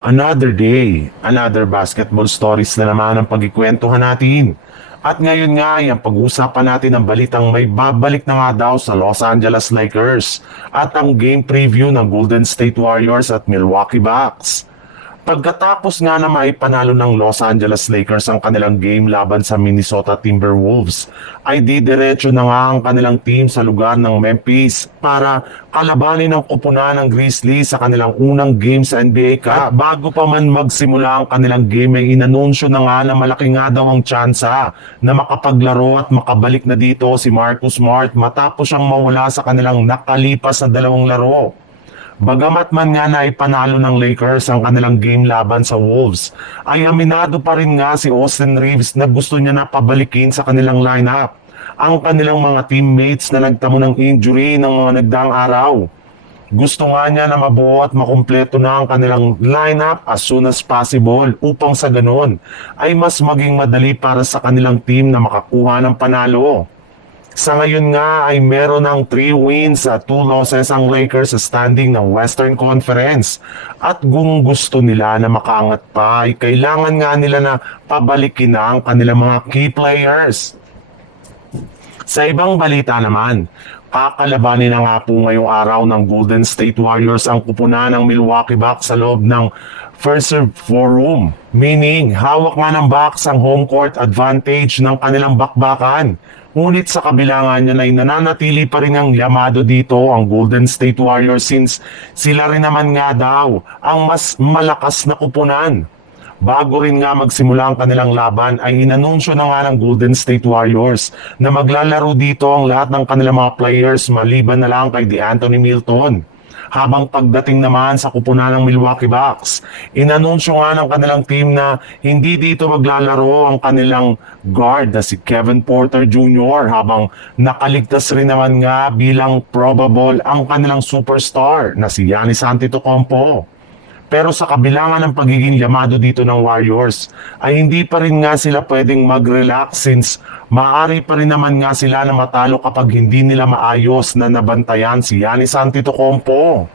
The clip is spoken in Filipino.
Another day, another basketball stories na naman ang pagkikwentuhan natin. At ngayon nga ay ang pag-uusapan natin ang balitang may babalik na nga daw sa Los Angeles Lakers at ang game preview ng Golden State Warriors at Milwaukee Bucks. Pagkatapos nga na maipanalo ng Los Angeles Lakers ang kanilang game laban sa Minnesota Timberwolves, ay didiretso na nga ang kanilang team sa lugar ng Memphis para kalabanin ang kupunan ng Grizzlies sa kanilang unang game sa NBA Cup. At bago pa man magsimula ang kanilang game ay inanunsyo na nga na malaki nga daw ang tsansa na makapaglaro at makabalik na dito si Marcus Smart matapos siyang mawala sa kanilang nakalipas na dalawang laro. Bagamat man nga na ipanalo ng Lakers ang kanilang game laban sa Wolves, ay aminado pa rin nga si Austin Reeves na gusto niya na pabalikin sa kanilang lineup ang kanilang mga teammates na nagtamo ng injury ng mga nagdaang araw. Gusto nga niya na mabuo at makumpleto na ang kanilang lineup as soon as possible upang sa ganun ay mas maging madali para sa kanilang team na makakuha ng panalo. Sa ngayon nga ay meron ng 3 wins at 2 losses ang Lakers sa standing ng Western Conference. At kung gusto nila na makaangat pa ay kailangan nga nila na pabalikin na ang kanilang mga key players. Sa ibang balita naman, kakalabanin na nga po ngayong araw ng Golden State Warriors ang kupunan ng Milwaukee Bucks sa loob ng First Serve Forum. Meaning, hawak nga ng Bucks ang home court advantage ng kanilang bakbakan. Ngunit sa kabila nga niya ay nananatili pa rin ang yamado dito ang Golden State Warriors since sila rin naman nga daw ang mas malakas na kupunan. Bago rin nga magsimula ang kanilang laban ay inanunsyo na nga ng Golden State Warriors na maglalaro dito ang lahat ng kanilang mga players maliban na lang kay DeAnthony Milton. Habang pagdating naman sa kupunan ng Milwaukee Bucks, inanunsyo nga ng kanilang team na hindi dito maglalaro ang kanilang guard na si Kevin Porter Jr. habang nakaligtas rin naman nga bilang probable ang kanilang superstar na si Giannis Antetokounmpo. Pero sa kabila nga ng pagiging yamado dito ng Warriors, ay hindi pa rin nga sila pwedeng mag-relax since maaari pa rin naman nga sila na matalo kapag hindi nila maayos na nabantayan si Giannis Antetokounmpo.